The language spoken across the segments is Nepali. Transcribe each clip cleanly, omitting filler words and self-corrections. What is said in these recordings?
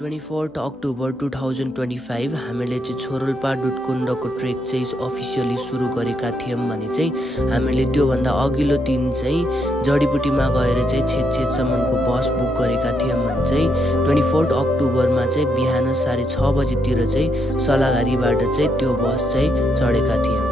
24 अक्टोबर 2025 हामीले चाहिँ छोरोल्पा डुटकुण्डको ट्रेक चाहिँ अफिसियली सुरु गरेका थियौँ भने चाहिँ हामीले त्योभन्दा अघिल्लो दिन चाहिँ जडीबुटीमा गएर चाहिँ छेदसम्मको बस बुक गरेका थियौँ भने चाहिँ 24 अक्टोबरमा चाहिँ बिहान 6:30 बजेतिर चाहिँ सलाघारीबाट चाहिँ त्यो बस चाहिँ चढेका थियौँ।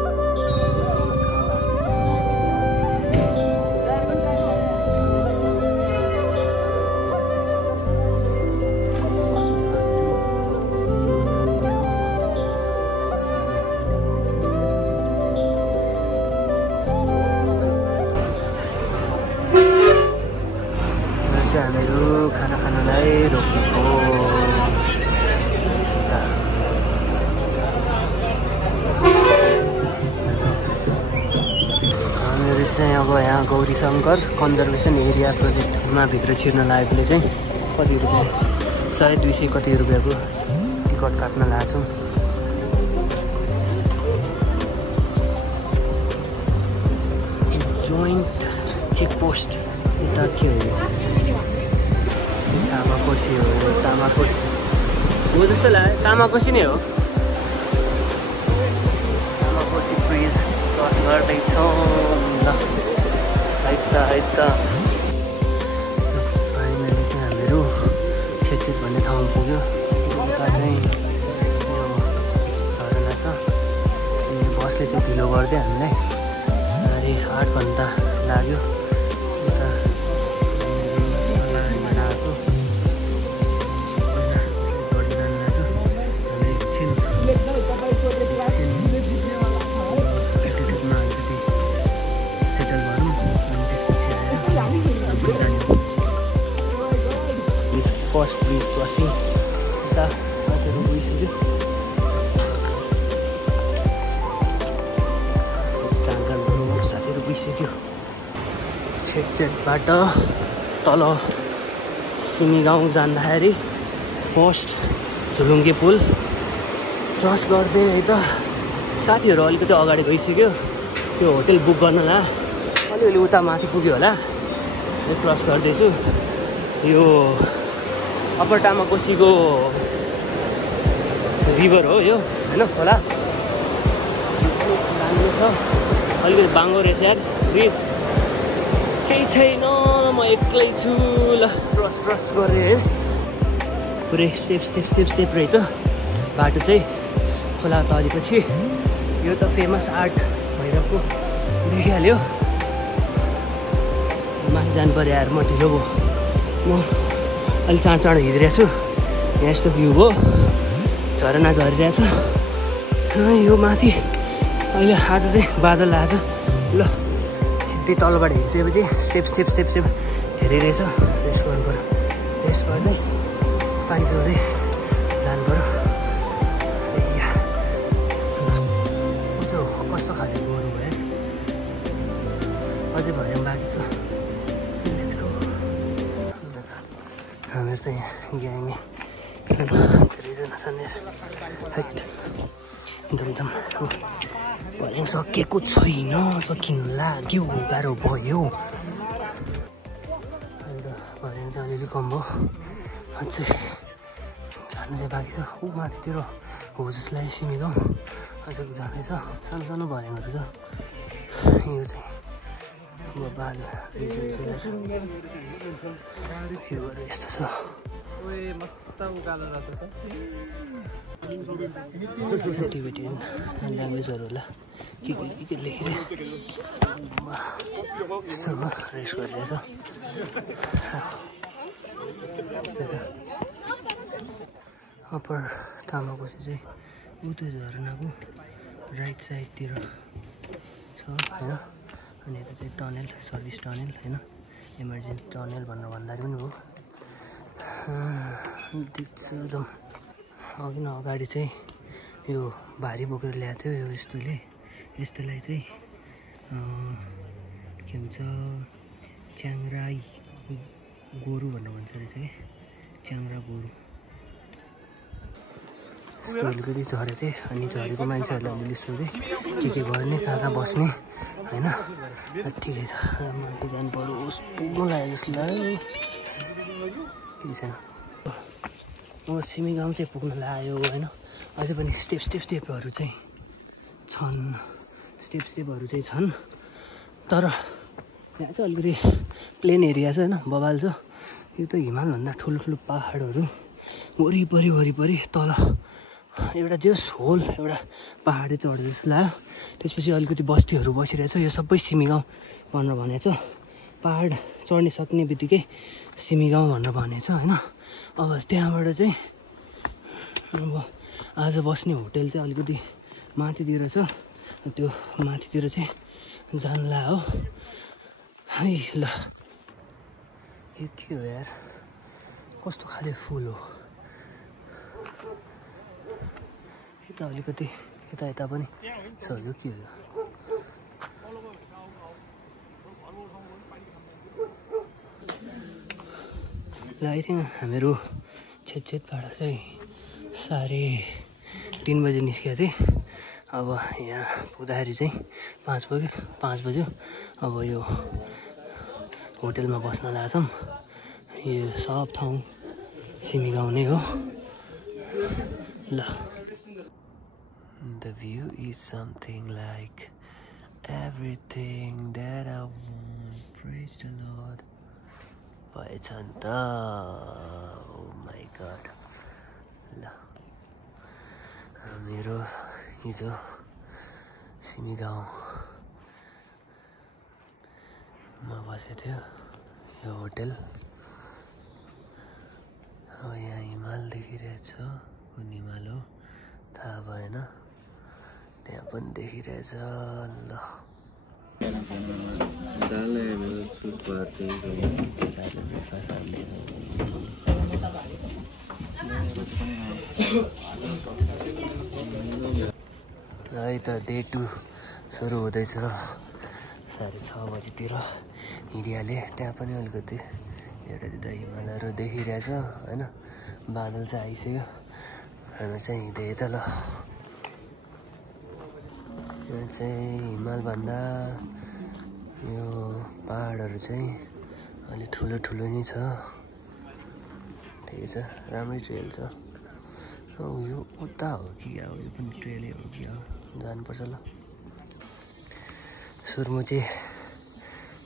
हामीहरू खाना खानलाई रोकेको हामीहरू चाहिँ अब यहाँ गौरी शङ्कर कन्जर्भेसन एरिया प्रोजेक्टमा भित्र छिर्न लागेकोले चाहिँ कति रुपियाँ 100-200 कति रुपियाँको टिकट काट्न लागेको छौँ। जोइन्ट चेकपोस्ट यता के हो तामाकोसी हो तामाकोसी हो जस्तो लाग्यो तामाकोसी नै हो। तामाकोसी ब्रिज क्रस गर्दैछौँ ल है त फाइनली चाहिँ हामीहरू छेद भन्ने ठाउँ पुग्यो। उता चाहिँ यो झरना छ अनि बसले चाहिँ ढिलो गर्दै हामीलाई 8.5 घन्टा लाग्यो। फर्स्ट ब्रिज क्रसिङ यता साथीहरू गइसक्यो। साथीहरू गइसक्यो। छेकबाट तल सिमी गाउँ जाँदाखेरि फर्स्ट झुलुङ्गे पुल क्रस गर्दै है त साथीहरू अलिकति अगाडि गइसक्यो। त्यो होटेल बुक गर्नलाई अलिअलि उता माथि पुग्यो होला। क्रस गर्दैछु। यो अप्पर तामाकोसीको रिभर हो यो होइन खोला राम्रो छ। अलिकति बाङ्गो रहेछ यार ब्रिज केही छैन म एक्लै छु ल क्रस गरेँ है पुरै स्टेप रहेछ बाटो चाहिँ खोला तरेपछि। यो त फेमस आर्ट भैरवको देखिहाल्यो। माथि जानु पऱ्यो यार म ढिलो भयो। म अलिक चाँडो हिँडिरहेको छु। यहाँ यस्तो भ्यू हो झरना झरिरहेछ यो माथि। अहिले आज चाहिँ बादल आएछ ल सिधै तलबाट हिँडिसकेपछि स्टेप धेरै रहेछ। रेस्ट गर्नु पऱ्यो। रेस्ट गर्दै पानी पिउँदै जानु पऱ्यो। कस्तो खाले गर्नु भयो अझै भएर बाँकी छ। हामीहरू त यहाँ ग्याङ धेरैजना छन् हाइट जमजम भर्याङ सकिएको छैन सकिन लाग्यो गाह्रो भयो। अहिले त भर्याङ चाहिँ अलिअलि कम भयो। अझै जानु चाहिँ बाँकी छ। ऊ माथितिर हो जस्तो लाग्यो सिमी गाउँ अझै जाँदैछ। सानो भर्याङहरू छ। यो चाहिँ यस्तो छ टिबेटियन ल्याङ्ग्वेजहरू होला के लेखेर यस्तो रेस्ट गरिरहेछ। अप्पर तामाकोसी चाहिँ ऊ त्यो झरनाको राइट साइडतिर छ होइन। अनि यता चाहिँ टनल सर्भिस टनल होइन इमर्जेन्सी टनल भनेर भन्दाखेरि पनि हो। देख्छ एकदम अघि न अगाडि चाहिँ यो भारी बोकेर ल्याएको थियो। यो यस्तोलाई चाहिँ के भन्छ च्याङ्राई गोरु भनेर भन्छ रहेछ कि च्याङ्रा गोरु। यस्तो अलिकति झरेको थिएँ अनि झरेको मान्छेहरूलाई अलिअलि सोधेँ के गर्ने कहाँ बस्ने होइन। ठिकै छ माथि जानु पऱ्यो। पुग्नु लाग्यो जस्तो लाग्यो केही छैन। सिमी गाउँ चाहिँ पुग्न लाग्यो होइन। अझै पनि स्टेपहरू चाहिँ छन्, स्टेपहरू चाहिँ छन्। तर यहाँ चाहिँ अलिकति प्लेन एरिया छ होइन, बबाल छ। यो त हिमालभन्दा ठुलो पहाडहरू वरिपरि तल एउटा जस होल एउटा पहाडै चढ्यो जस्तो लाग्यो। त्यसपछि अलिकति बस्तीहरू बसिरहेछ। यो सबै सिमी गाउँ भनेर भनेछ। पहाड चढ्न सक्ने बित्तिकै सिमी गाउँ भनेर भनेछ होइन। अब त्यहाँबाट चाहिँ अब आज बस्ने होटेल चाहिँ अलिकति माथितिर छ। त्यो माथितिर चाहिँ जानला हो है। ल यो के हो यार, कस्तो खाले फुल हो। यता अलिकति यता पनि छ। यो के हो? ल आई थिङ्क हामीहरू छेदबाट चाहिँ 3:30 बजे निस्केको थिएँ। अब यहाँ पुग्दाखेरि चाहिँ 5 बज्यो। अब यो होटेलमा बस्न लाग्छौँ। यो सब ठाउँ सिमी गाउँ नै हो। ल The view is something like everything that I want. Praise the Lord. Paitanta. Oh my God. ल मेरो हिजो सिमी गाउँमा बसेको थियो यो होटेल। अब यहाँ हिमाल देखिरहेछ। कुन हिमाल हो थाहा भएन, त्यहाँ पनि देखिरहेछ। ल है त डे 2 सुरु हुँदैछ। 6:30 बजीतिर हिँडिहालेँ। त्यहाँ पनि अलिकति एउटा हिमालहरू देखिरहेछ होइन। बादल चाहिँ आइसक्यो। हामी चाहिँ हिँड्दै त। ल यहाँ चाहिँ हिमालभन्दा यो पहाडहरू चाहिँ अलि ठुलो नै छ। ठिकै छ, राम्रै ट्रेल छ। यो उता हो कि अब यो पनि ट्रेलै हो कि अब जानुपर्छ। ल सुरमुची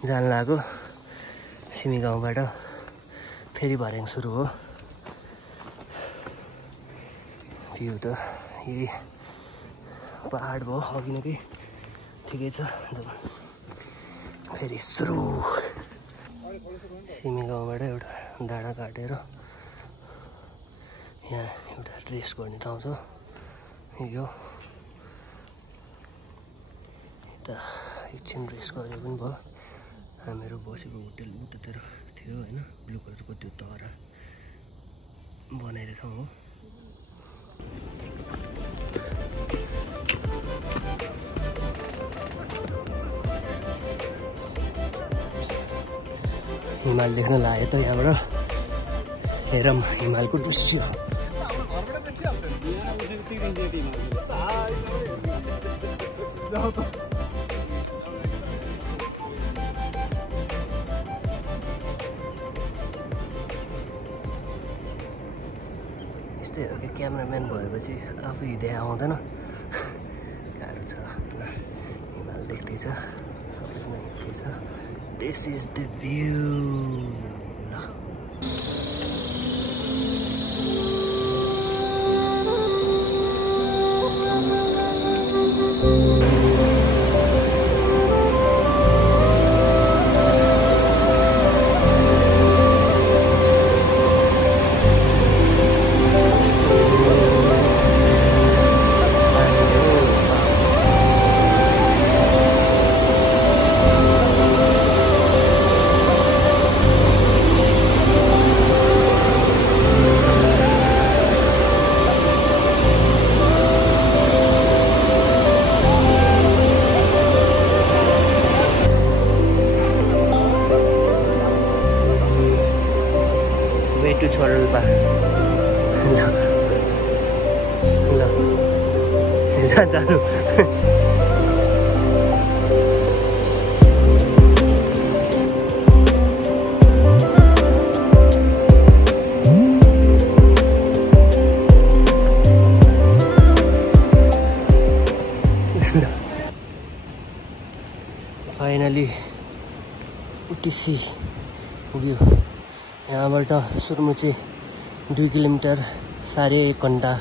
जान लाग्यो सिमी गाउँबाट। फेरि भर्याङ सुरु हो। भ्यू त यही पहाड भयो अघि नै कि ठिकै छ। फेरि सुरु सिमी गाउँबाट एउटा डाँडा काटेर यहाँ एउटा रेस्ट गर्ने ठाउँ छ। यो यता एकछिन रेस्ट गरे पनि भयो। हामीहरू बसेको होटेल उतातिर थियो होइन। ब्लू कलरको त्यो तहरा बनाएर ठाउँ हो। हिमाल देख्न लाग्यो त यहाँबाट। हेरौँ हिमालको दृश्य। यस्तै हो कि क्यामेराम्यान भएपछि आफू हिँड्दै आउँदैन। गाह्रो छ। हिमाल देख्दैछ, सबैजना हिँड्दैछ। This is the view. छोड्नु ल जानु। फाइनली उटिसी पुग्यो। यहाँबाट सुर्मुचे 2 किलोमिटर 1.5 घन्टा।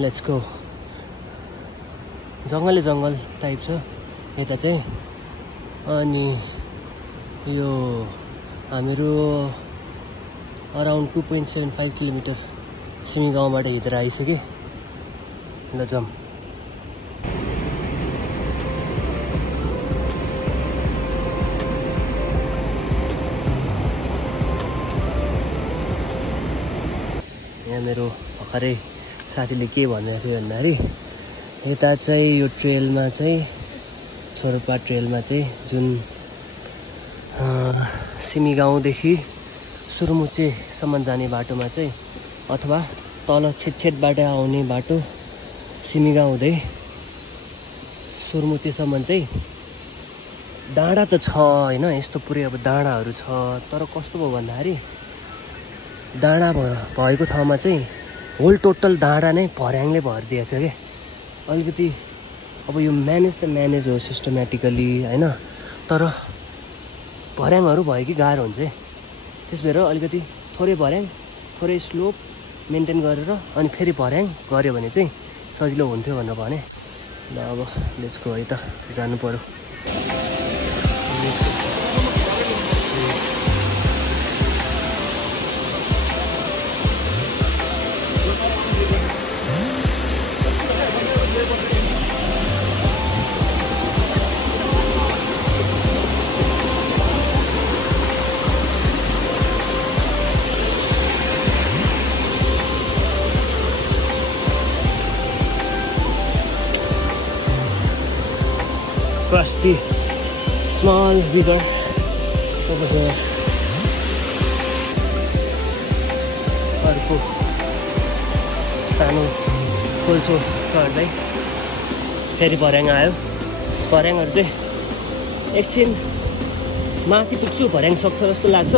Let's go. जङ्गल टाइप छ यता चाहिँ। अनि यो हामीहरू अराउन्ड 2.75 किलोमिटर सिमी गाउँबाट हिँडेर आइसके। ल जाऊँ। यहाँ मेरो भर्खरै साथीले के भनेको थियो भन्दाखेरि यता चाहिँ यो ट्रेलमा चाहिँ छोरोपा ट्रेलमा चाहिँ जुन सिमी गाउँदेखि सुर्मुचेसम्म जाने बाटोमा चाहिँ अथवा तल छेटछेटबाट आउने बाटो सिमी गाउँ हुँदै सुर्मुचेसम्म चाहिँ डाँडा त छ होइन, यस्तो पुरै अब डाँडाहरू छ। तर कस्तो भयो भन्दाखेरि डाँडा भएको ठाउँमा चाहिँ होल टोटल डाँडा नै भर्याङले भरिदिएछ क्या। अलिकति अब यो म्यानेज हो सिस्टमेटिकली होइन, तर भर्याङहरू भयो कि गाह्रो हुन्छ। त्यस भएर अलिकति थोरै भर्याङ थोरै स्लोप मेन्टेन गरेर अनि फेरि भर्याङ गऱ्यो भने चाहिँ सजिलो हुन्थ्यो भनेर भने। ल अब लेट्स गो है त, जानु पर्यो। Across the small river over here. अर्को सानो खोल्छो गर्दै फेरि भर्याङ आयो। भर्याङहरू चाहिँ एकछिन माथि पुग्छु भर्याङ सक्छ जस्तो लाग्छ।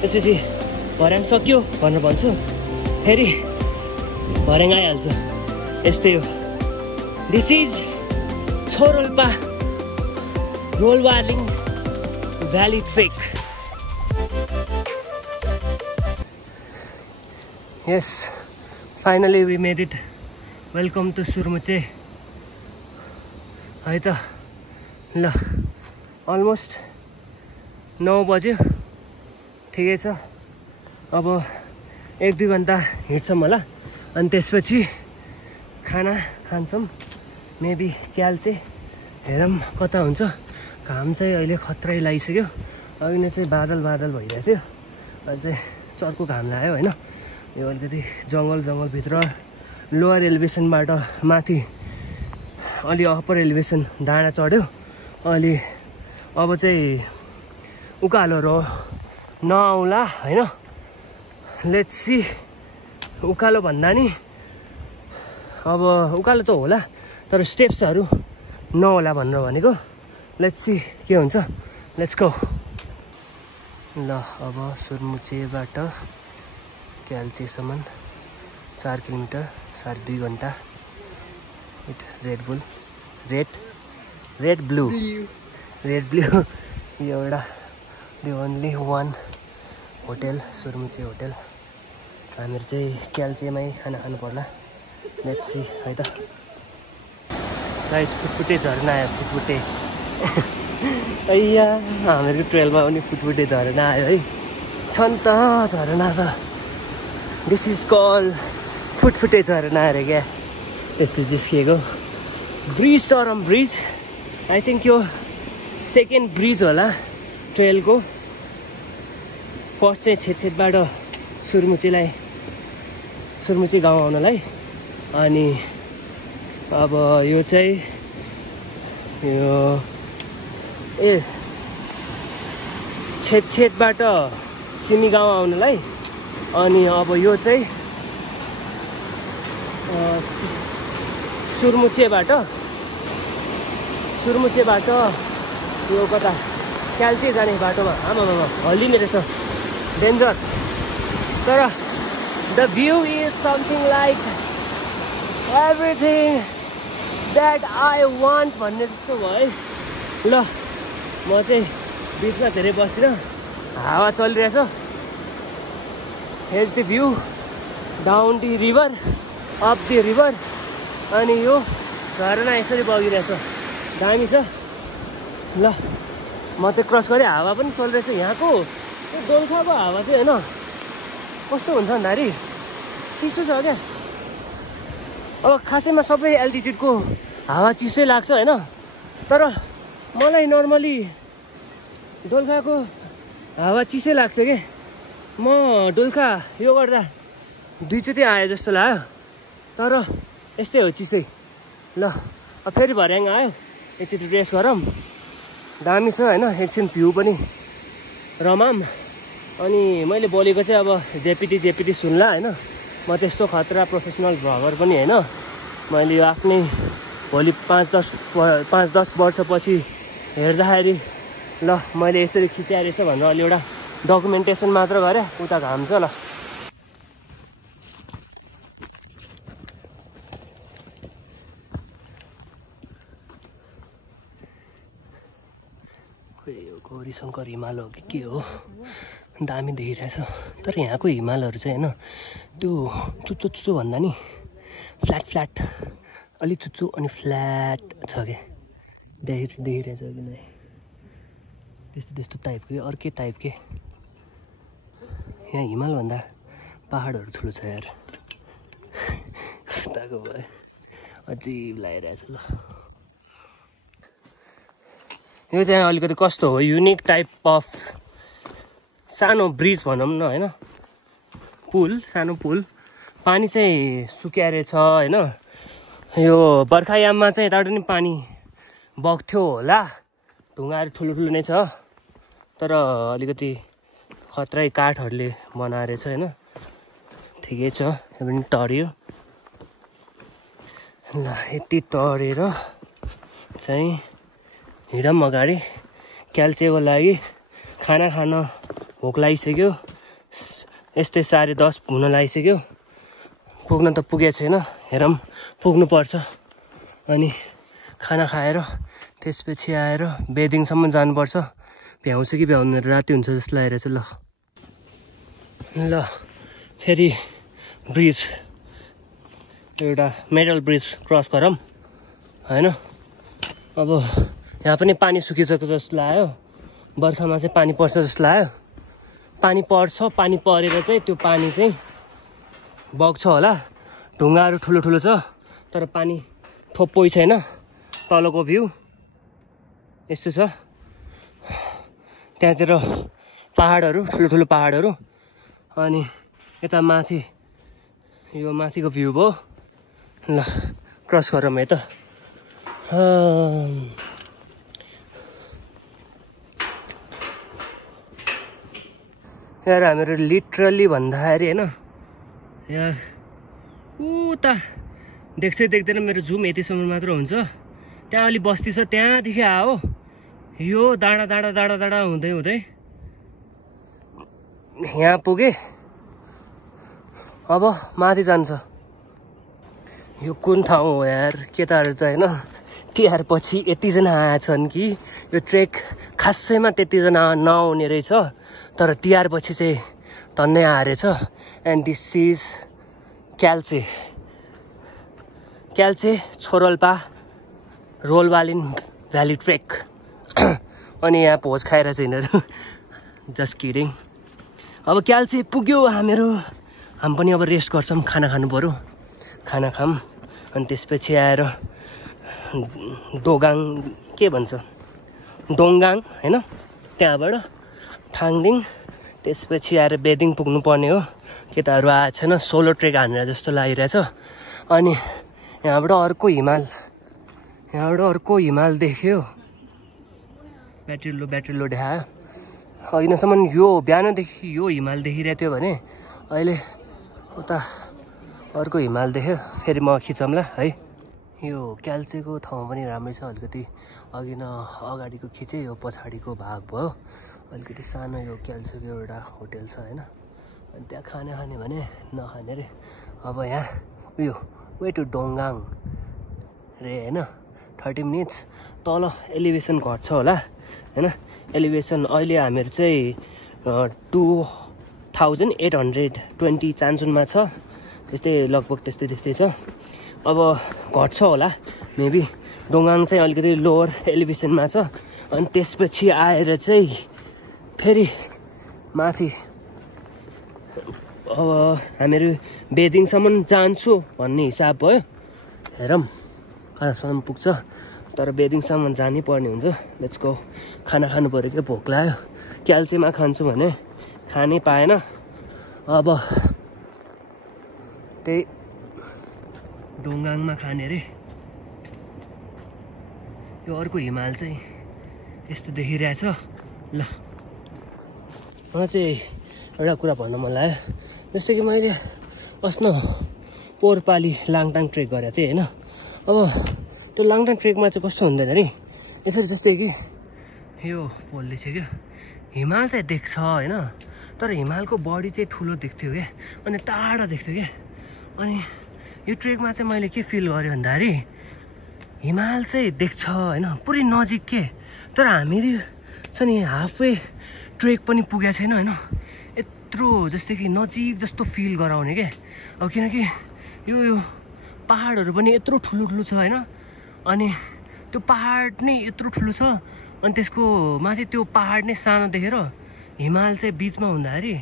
त्यसपछि भर्याङ सक्यो भनेर भन्छु, फेरि भर्याङ आइहाल्छ। यस्तै हो। This is Tsho Rolpa Rolwaling valley trek. Yes, finally we made it. Welcome to Surmuche है त। ल अलमोस्ट 9 बज्यो, ठिकै छ। अब 1-2 घन्टा हिँड्छौँ होला, अनि त्यसपछि खाना खान्छौँ। मेबी क्याल चाहिँ हेरौँ कता हुन्छ। घाम चाहिँ अहिले खत्रै लागिसक्यो। अघि नै चाहिँ बादल भइरहेको थियो, अहिले चाहिँ चर्को घाम लाग्यो होइन। यो अलिकति जङ्गलभित्र लोवर एलिभेसनबाट माथि अलि अप्पर एलिभेसन डाँडा चढ्यो। अलि अब चाहिँ उकालोहरू नआउला होइन। Let's see. उकालो भन्दा नि अब उकालो त होला, तर स्टेप्सहरू नहोला भनेर भनेको। लेट्स सी के हुन्छ। Let's go. ल अब सुर्मुचेबाट क्याल्चेसम्म 4 किलोमिटर 2.5 घन्टा। रेड ब्लू यो एउटा the only one hotel Surmuche hotel. हामीहरू चाहिँ क्याल्चेमै खाना खानु पर्ला। लेट्स सी है त। गाइस फुटफुटे झरना आयो, फुटफुटे। अय्या हामीहरूको ट्रेलमा पनि फुटफुटे झरना आयो है। छन् त झरना त। दिस इज कल फुटफुटे झरना अरे क्या। यस्तो जिस्किएको ब्रिज, टरम ब्रिज। आई थिङ्क यो सेकेन्ड ब्रिज होला ट्रेलको। फर्स्ट चाहिँ छेटछेटबाट सुर्मुचे गाउँ आउनलाई, अनि अब यो चाहिँ यो छेटछेटबाट सिमी गाउँ आउनलाई, अनि अब यो चाहिँ सुर्मुचेबाट यो कता क्याल्चे जाने बाटोमा आमामा हल्लिने रहेछ, डेन्जर। तर the view is something like everything that I want भन्ने जस्तो भयो है। ल म चाहिँ बिचमा धेरै बस्दिनँ हावा चलिरहेछ has the view down the river up the river अनि यो झरना यसरी बगिरहेछ दामी छ ल म चाहिँ क्रस गरेँ हावा पनि चलिरहेछ यहाँको यो दोलखाको हावा चाहिँ होइन कस्तो हुन्छ भन्दाखेरि चिसो छ क्या अब खासैमा सबै एल्टिट्युडको हावा चिसै लाग्छ होइन तर मलाई नर्मली दोलखाको हावा चिसै लाग्छ कि म दोलखा यो गर्दा 2 चोटि आयो जस्तो लाग्यो तर यस्तै हो चिसै ल अब फेरि भर्याङ आयो एकचोटि रेस्ट गरौँ दामी छ होइन एकछिन भ्यू पनि रमाम अनि मैले बोलेको चाहिँ अब जेपिटी सुन्ला होइन म त्यस्तो खतरा प्रोफेसनल भ्लगर पनि होइन मैले यो आफ्नै भोलि 5-10 वर्षपछि हेर्दाखेरि ल मैले यसरी खिचाएर रहेछ भनेर अलि एउटा डकुमेन्टेसन मात्र गरेँ उता घाम छ ल गौरीशङ्कर हिमाल हो कि के हो दामी देखिरहेछ तर यहाँको हिमालहरू चाहिँ होइन त्यो चुच्चो भन्दा नि फ्ल्याट अलि चुच्चो अनि फ्ल्याट छ क्या देखिरहेछ कि नै त्यस्तो टाइपको अर्कै टाइपकै यहाँ हिमालभन्दा पहाडहरू ठुलो छ यार उताको भयो अजिब लागिरहेछ ल यो चाहिँ अलिकति कस्तो हो युनिक टाइप अफ सानो ब्रिज भनौँ न होइन सानो पुल पानी चाहिँ सुक्याएर छ होइन यो बर्खायाममा चाहिँ यताबाट नि पानी बग्थ्यो होला ढुङ्गाहरू ठुलो नै छ तर अलिकति खतरै काठहरूले बनाएर छ होइन ठिकै छ यो पनि टर्यो ल यति टरेर चाहिँ हिँडौँ अगाडि क्याल्चेको लागि खाना खान भोक लागिसक्यो यस्तै 10:30 हुन लागिसक्यो पुग्न त पुगेको छैन हेरौँ पुग्नुपर्छ अनि खाना खाएर त्यसपछि आएर बेदिङसम्म जानुपर्छ भ्याउँछ कि भ्याउँदैन राति हुन्छ जस्तो लागेको छ ल फेरि ब्रिज एउटा मेटल ब्रिज क्रस गरौँ होइन अब यहाँ पनि पानी सुकिसक्यो जस्तो लाग्यो बर्खामा चाहिँ पानी पर्छ जस्तो लाग्यो पानी पर्छ पानी परेर चाहिँ त्यो पानी चाहिँ बग्छ होला ढुङ्गाहरू ठुलो छ तर पानी थोप्पै छैन तलको भ्यू यस्तो छ त्यहाँतिर पहाडहरू ठुलो पहाडहरू अनि यता माथि यो माथिको भ्यू भयो ल क्रस गरौँ है त यार हामीहरू लिटरली भन्दाखेरि होइन यहाँ उता देख्छै देख्दैन मेरो जुम यतिसम्म मात्र हुन्छ त्यहाँ अलि बस्ती छ त्यहाँदेखि आयो यो डाँडा हुँदै यहाँ पुगे अब माथि जान्छ यो कुन ठाउँ हो यार केटाहरू त होइन तिहार पछि यतिजना आएछन् कि यो ट्रेक खासैमा त्यतिजना नआउने रहेछ तर तिहार पछि चाहिँ टन्नै आएछ and this is Kyalche Tsho Rolpa रोलबालिन भ्याली ट्रेक अनि यहाँ भोज खाएर चाहिँ यिनीहरू जस्ट किडिङ अब क्याल्चे पुग्यो हामी पनि अब रेस्ट गर्छौँ खाना खानु पऱ्यो खाना खाऊँ अनि त्यसपछि आएर डोङगाङ होइन त्यहाँबाट थाङदिङ त्यसपछि आएर बेदिङ पुग्नु पर्ने हो केटाहरू आएको छैन सोलो ट्रेक हानेर जस्तो लागिरहेछ अनि यहाँबाट अर्को हिमाल देख्यो ब्याट्री लो देखायो अघिसम्म यो बिहानदेखि यो हिमाल देखिरहेको थियो भने अहिले उता अर्को हिमाल देख्यो फेरि म खिचौँला है यो क्याल्चेको ठाउँ पनि राम्रै छ अलिकति अघि न अगाडिको खिचेँ यो पछाडिको भाग भयो अलिकति सानो यो क्याल्चेको एउटा होटेल छ होइन अनि त्यहाँ खाने भने नखाने रे अब यहाँ उयो वे टु डोङगाङ रे होइन 30 मिनट्स तल एलिभेसन घट्छ होला हैन। एलिभेसन अहिले हामीहरू चाहिँ 2820 चान्चुनमा छ, त्यस्तै लगभग त्यस्तै छ। अब घट्छ होला मेबी। डोङगाङ चाहिँ अलिकति लोवर एलिभेसनमा छ, अनि त्यसपछि आएर चाहिँ फेरि माथि अब हामीहरू बेदिङसम्म जान्छु भन्ने हिसाब भयो। हेरौँ कहाँसम्म पुग्छ, तर बेदिङसम्म जानै पर्ने हुन्छ। Let's go. खाना खानु पऱ्यो क्या, भोक लाग्यो। क्याल्चेमा खान्छु भने खानै पाएन। अब त्यही डोङगाङमा खाने रे। यो अर्को हिमाल चाहिँ यस्तो देखिरहेछ। ल मलाई चाहिँ एउटा कुरा भन्न मन लाग्यो, जस्तै कि मैले अस्ति पोहोरपालि लाङटाङ ट्रेक गरेको थिएँ होइन। अब त्यो लाङटाङ ट्रेकमा चाहिँ कस्तो हुँदैन अरे, यसरी जस्तै कि यो पोलले चाहिँ क्या हिमाल चाहिँ देख्छ होइन, तर हिमालको बडी चाहिँ ठुलो देख्थ्यो क्या, अनि टाढा देख्थ्यो क्या। अनि यो ट्रेकमा चाहिँ मैले के फिल गरेँ भन्दाखेरि हिमाल चाहिँ देख्छ होइन, पुरै नजिक के, तर हामीले छ नि हाफवे ट्रेक पनि पुगेको छैन होइन। यत्रो जस्तै कि नजिक जस्तो फिल गराउने क्या। अब किनकि यो पहाडहरू पनि यत्रो ठुलो छ होइन, अनि त्यो पहाड नै यत्रो ठुलो छ, अनि त्यसको माथि त्यो पहाड नै सानो देखेर हिमाल चाहिँ बिचमा हुँदाखेरि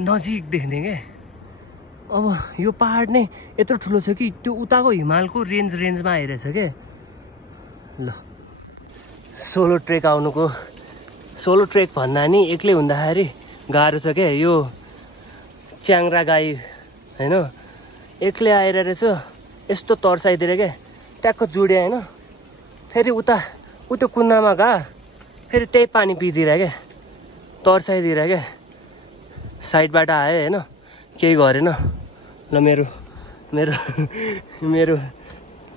नजिक देख्ने क्या। अब यो पहाड नै यत्रो ठुलो छ कि त्यो उताको हिमालको रेन्जमा आइरहेछ क्या। ल सोलो ट्रेक भन्दा नि एक्लै हुँदाखेरि गाह्रो छ क्या। यो च्याङ्रा गाई होइन एक्लै आएर रहेछ, यस्तो तर्साइदिएर क्या, ट्याक्क जुड्यो होइन। फेरि उता कुन्नामा गयो, फेरि त्यही पानी पिइदिएर क्या, तर्साइदिएर क्या, साइडबाट आयो होइन, केही गरेन। ल मेरो मेरो मेरो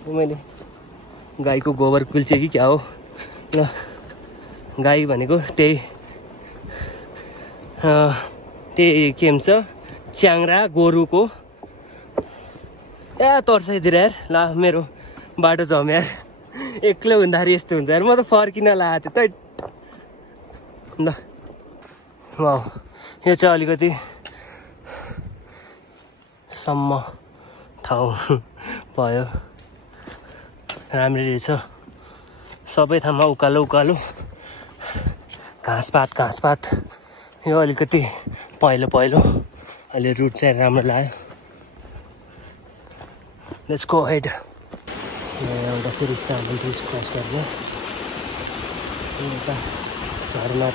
मैले गाईको गोबर कुल्चे कि क्या हो। ल गाई भनेको त्यही के भन्छ च्याङ्रा गोरुको तर्साइदिएर यार। ल मेरो बाटो झम यार, एक्लै हुँदाखेरि यस्तो हुन्छ यार। म त फर्किन लागेको थिएँ त। ल यो चाहिँ अलिकति सम्म ठाउँ भयो, राम्ररी रहेछ। सबै ठाउँमा उकालो घाँसपात। यो अलिकति पहिलो अहिले रुट चाहिँ राम्रो लाग्यो। Let's go head. एउटा फेरि सानो ब्रिज क्रस गर्ने, एउटा झरना छ।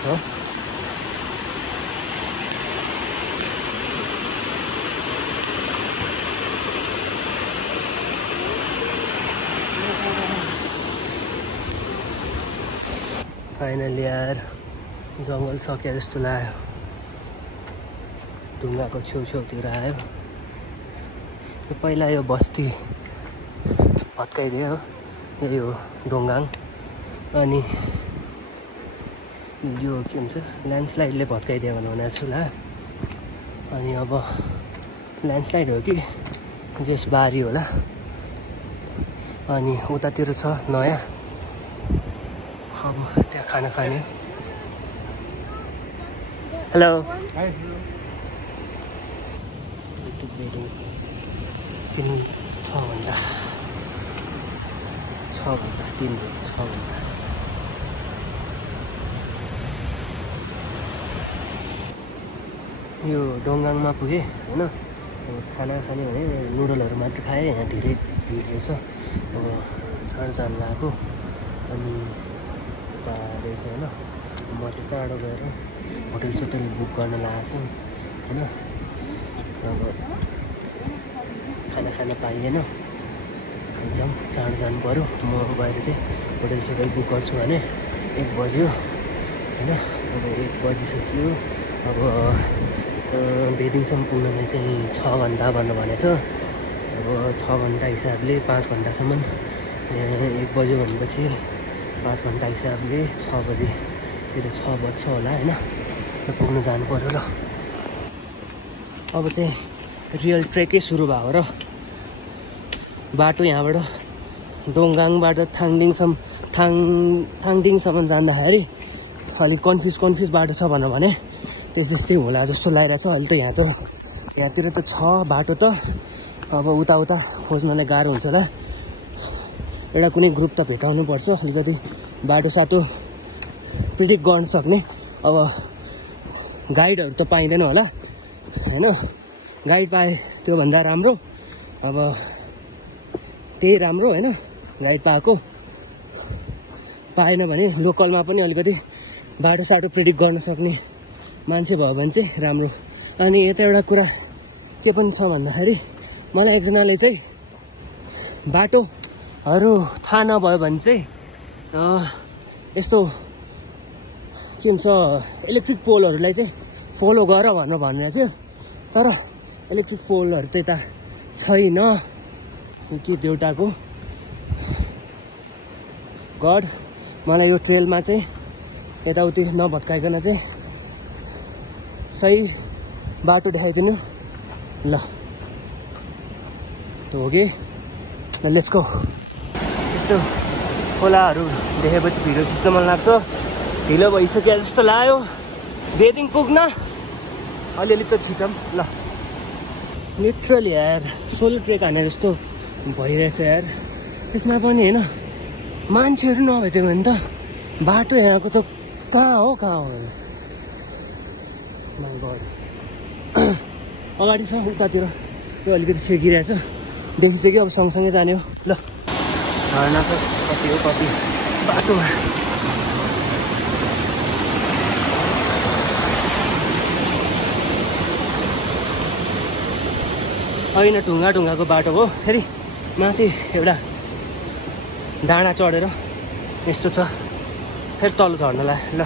फाइनली यार जङ्गल सक्यो जस्तो लाग्यो। ढुङ्गाको छेउतिर आयो। यो पहिला यो बस्ती भत्काइदियो, यो डोङगाङ। अनि यो के भन्छ ल्यान्डस्लाइडले भत्काइदियो भने छु ला। अनि अब ल्यान्डस्लाइड हो कि जेसबारी होला। अनि उतातिर छ नयाँ, अब त्यहाँ खाना खाने। हेलो 6 घन्टा 6 घन्टा। यो डोङगाङमा पुगेँ होइन। खाना खाने भने नुडलहरू मात्र खाएँ, यहाँ धेरै भिड रहेछ। अब चाँडो जानु लागेको, अनि उता रहेछ होइन। म चाहिँ चाँडो गएर होटल बुक गर्न लागेको छु होइन। अब खाना पाइएन, जाउँ, चाँडो जानु पऱ्यो। म गएर चाहिँ होटल बुक गर्छु भने 1 बज्यो होइन। अब 1 बजिसक्यो। अब बेदिङसम्म पुग्नलाई चाहिँ 6 घन्टा भन्नु भनेको छ। अब 6 घन्टा हिसाबले 5 घन्टासम्म, 1 बज्यो भनेपछि 5 घन्टा हिसाबले 6 बजीतिर 6 बज्छ होला होइन। पुग्नु जानु पऱ्यो। ल अब चाहिँ रियल ट्रेकै सुरु भएको र बाटो यहाँबाट डोङगाङबाट थाङदिङसम्म जाँदाखेरि अलिक कन्फ्युज बाटो छ भनौँ भने त्यस्तै होला जस्तो लागिरहेछ। अहिले त यहाँतिर त छ बाटो त, अब उता खोज्नलाई गाह्रो हुन्छ होला। एउटा कुनै ग्रुप त भेटाउनु पर्छ, अलिकति बाटो साटो प्रिडिक्ट गर्न सक्ने। अब गाइडहरू त पाइँदैन होला होइन, गाइड पाए त्योभन्दा राम्रो। अब त्यही राम्रो होइन, गाइड पाएन भने लोकलमा पनि अलिकति बाटो साटो प्रिडिक्ट गर्न सक्ने मान्छे भयो भने चाहिँ राम्रो। अनि यता एउटा कुरा के पनि छ भन्दाखेरि मलाई एकजनाले चाहिँ बाटोहरू थाहा नभयो भने चाहिँ यस्तो के भन्छ इलेक्ट्रिक पोलहरूलाई चाहिँ फलो गर भनेर थियो। तर इलेक्ट्रिक पोलहरू त यता छैन कि देउटाको गड। मलाई यो ट्रेलमा चाहिँ यताउति नभत्काइकन चाहिँ सही बाटो देखाइदिनु ल। हो कि ल, लेट्स गो। यस्तो खोलाहरू देखेपछि भिडियो खिच्न मन लाग्छ। ढिलो भइसक्यो जस्तो लाग्यो, बेदिङ पुग्न अलिअलि त खिचौँ ल। लिटरली यार सोलो ट्रेक हाने जस्तो भइरहेछ यार। त्यसमा पनि होइन मान्छेहरू नभइदियो भने त बाटो यहाँको त कहाँ हो माइ गड। अगाडि छ उतातिर त्यो अलिकति छेकिरहेछ, देखिसक्यो। अब सँगसँगै जाने हो ल। झर्ना त कति बाटोमा होइन, ढुङ्गाको बाटो हो। फेरि माथि एउटा डाँडा चढेर यस्तो छ, फेरि तल झर्नलाई ल।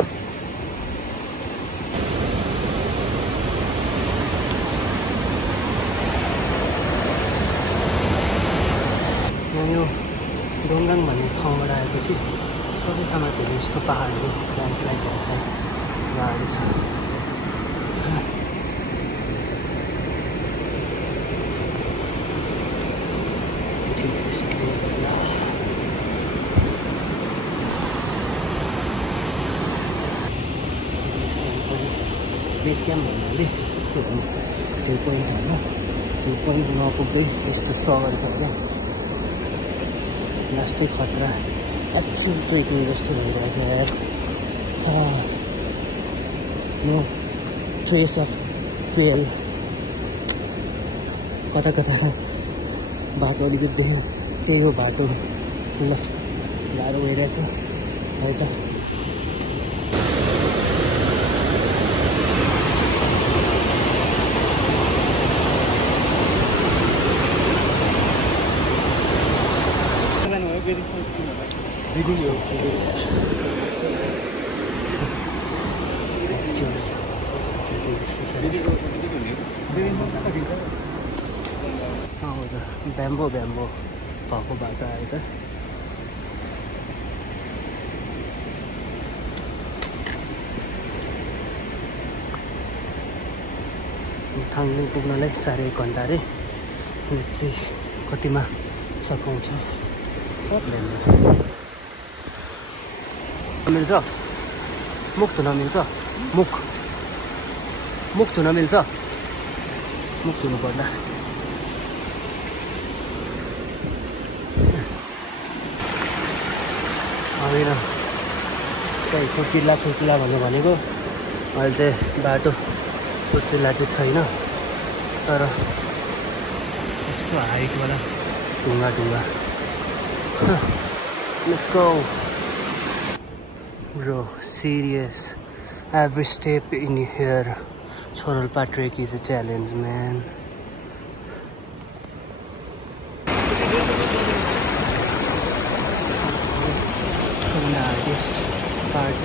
यो डोङगाङ भन्ने ठाउँबाट आएपछि सबै ठाउँमा धेरै यस्तो पहाडहरू ल्यान्डस्लाइड गाडी छ। बेस क्याम्प भन्नाले के भन्नु, भ्यू पोइन्ट होइन, भ्यू पोइन्ट नपुग्दै यस्तो स्ट्रगल गरेर लास्टै खतरा एक्चुअल ट्रेकिङ जस्तो भइरहेछ यार। नो ट्रेस अफ ट्रेल, कता बाटो अलिकति देख्यो, त्यही हो बाटो ल। गाह्रो भइरहेछ है त। ब्याम्बो भएको बाटो आयो त। थाङलिङ पुग्नलाई 1.5 घन्टा अरे। यो चाहिँ कतिमा सघाउँछ सब ब्याम्बो। मिल्छ मुख धुन मिल्छ, मुख धुन मिल्छ, मुख धुनु पर्ला। होइन त्यही खुर्किला भनेको अहिले चाहिँ बाटो खुर्किला चाहिँ छैन, तर यस्तो हाइटवाला ढुङ्गा। Let's go bro, serious. Every step in here Chorolpa trek is a challenge, man. The hardest part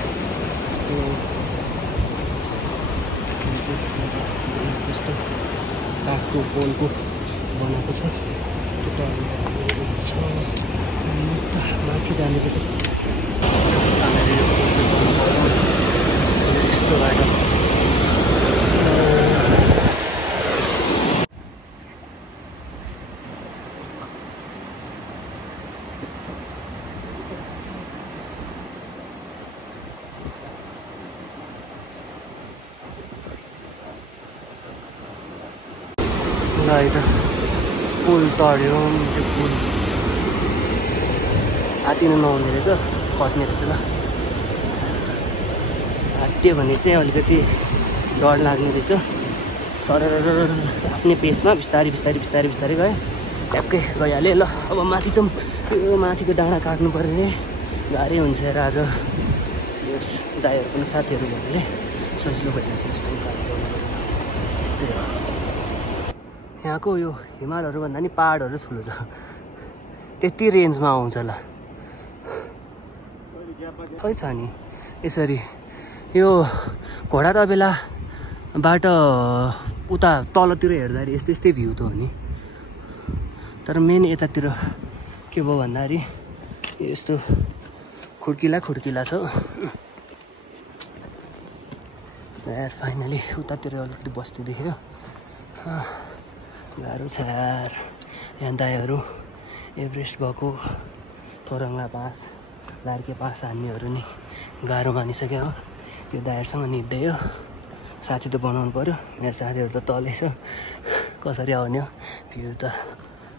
just बाटो पोलको बनाएको छ, माथि जाने यस्तो बाटो। है त पुल तर्यो त्यो पुल हात्तिनु नहुने रहेछ कट्ने रहेछ ल हात्यो भने चाहिँ अलिकति डर लाग्ने रहेछ सरर आफ्नै पेसमा बिस्तारै बिस्तारै बिस्तारै बिस्तारै गयो ट्याक्कै गइहाल्यो ल अब माथि चाहिँ यो माथिको डाँडा काट्नु पर्यो नि गाह्रै हुन्छ र आज यस दाइहरू पनि साथीहरू भएकोले सजिलो भइरहेछ यस्तो यस्तै हो यहाँको यो हिमालहरूभन्दा नि पाहाडहरू ठुलो छ त्यति रेन्जमा आउँछ ल खै छ नि यसरी यो घोडा बेला बाटो उता तलतिर हेर्दाखेरि यस्तै यस्तै भ्यू त हो नि तर मेन यतातिर के भयो भन्दाखेरि यस्तो खुड्किला छ यार फाइनली उतातिर अलिकति बस्ती देख्यो गाह्रो छ यार यहाँ दाइहरू एभरेस्ट भएको थोरङ्ला पास लार्के पास हान्नेहरू नि गाह्रो मानिसक्यो हो यो दाइहरूसँग निप्दै हो साथी त बनाउनु पऱ्यो मेरो साथीहरू त तलै छ कसरी आउने हो भ्यू त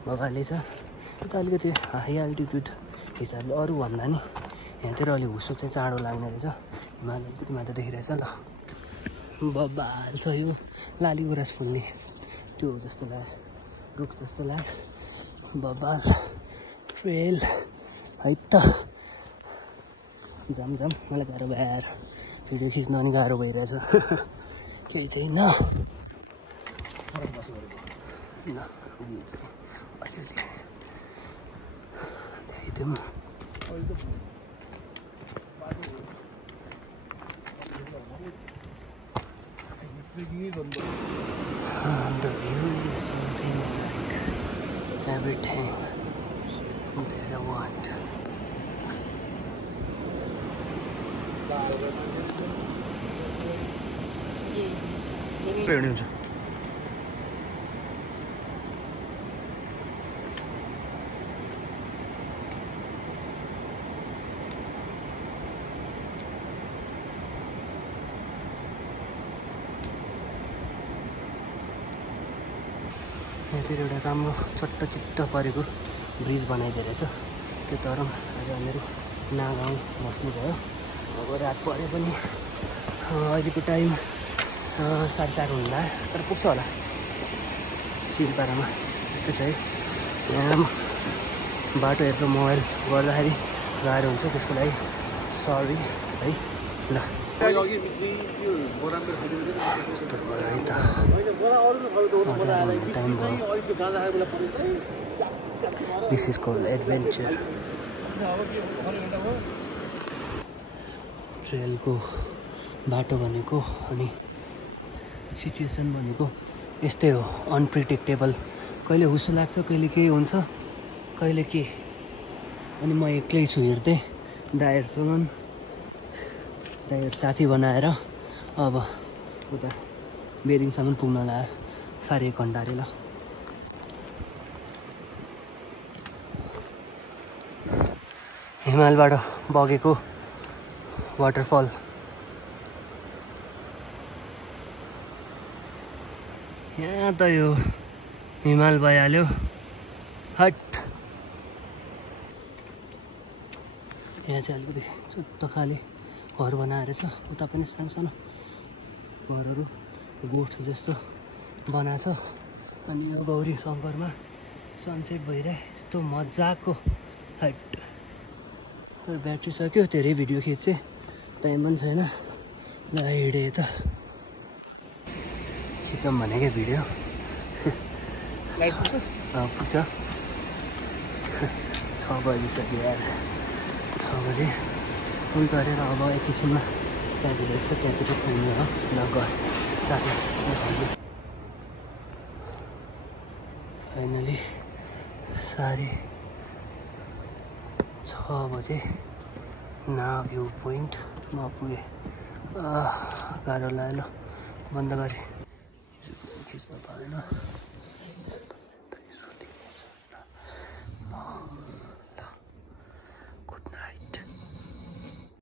बबाले छ त अलिकति हाई अल्टिट्युड हिसाबले अरू भन्दा नि यहाँतिर अलि हुसुक चाहिँ चाँडो लाग्ने रहेछ हिमाल अलिकति मात्र देखिरहेछ ल बबाल छ यो लाली गुराँस फुल्ने त्यो जस्तो लाग्यो रुख जस्तो लाग्यो बबाल ट्रेल है त जाम मलाई गाह्रो भएर भिडियो खिच्न पनि गाह्रो भइरहेछ केही छैन ल्याइदिउँ The view is something like everything that I want. हुन्छ यहाँतिर एउटा राम्रो चट्टचित्त परेको ब्रिज बनाइदिएर छ त्यो तर आज हामीहरू नागाउँ बस्नुभयो अब रात परे पनि अहिलेको टाइम 4:30 हुँदा तर पुग्छ होला सिलपाडामा यस्तो छ है यहाँ बाटो हेरेर मोबाइल गर्दाखेरि गाह्रो हुन्छ त्यसको लागि सरी है ल यस्तो भयो है त टाइम भयो दिस इज कल्ड एडभेन्चर ट्रेलको बाटो भनेको अनि सिचुएसन भनेको यस्तै हो अनप्रिडिक्टेबल कहिले हुसो लाग्छ कहिले केही हुन्छ कहिले के अनि म एक्लै छु हेर्दै दाइहरूसँग दाइहरू साथी बनाएर अब उता बेरिङसम्म पुग्न लाग्यो 1.5 घन्टा अरे ल हिमालबाट बगेको वाटरफल यहाँ त यो हिमाल भइहाल्यो हट यहाँ चाहिँ अलिकति चुत्त खाले घर बनाएर छ उता पनि सानो सानो घरहरू गोठ जस्तो बनाएको छ अनि यो गौरी शङ्करमा सनसेट भइरहे यस्तो मजाको हट तर ब्याट्री सक्यो धेरै भिडियो खिच्थेँ टाइम पनि छैन ल हिँडेँ त खिचौँ भनेको भिडियो पुग्छ 6 बजिसक्यो यार 6 बजे पुल तरेर अब एकैछिनमा त्यहाँ भिडियो छ त्यहाँतिर पुग्ने हो ल गयो फाइनली 6:30 बजे ना भ्यू पोइन्टमा पुगेँ गाह्रो लाग्यो बन्द गरेँ खिच्नु पाएन